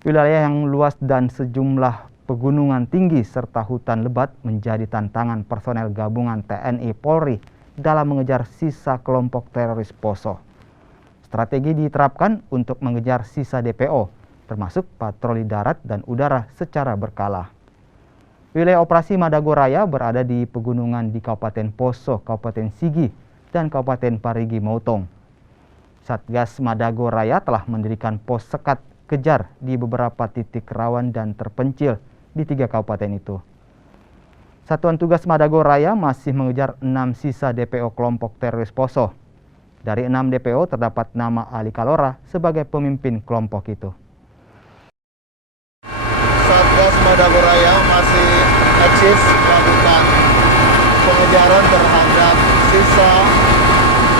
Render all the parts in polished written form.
Wilayah yang luas dan sejumlah pegunungan tinggi serta hutan lebat menjadi tantangan personel gabungan TNI Polri dalam mengejar sisa kelompok teroris Poso. Strategi diterapkan untuk mengejar sisa DPO, termasuk patroli darat dan udara secara berkala. Wilayah operasi Madagoraya berada di pegunungan di Kabupaten Poso, Kabupaten Sigi, dan Kabupaten Parigi Motong. Satgas Madagoraya telah mendirikan pos sekat kejar di beberapa titik rawan dan terpencil di 3 kabupaten itu. Satuan Tugas Madagoraya masih mengejar 6 sisa DPO kelompok teroris Poso. Dari 6 DPO terdapat nama Ali Kalora sebagai pemimpin kelompok itu. Satgas Madagoraya masih eksis melakukan pengejaran terhadap sisa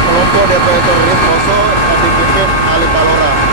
kelompok DPO teroris Poso yang dipimpin Ali Kalora.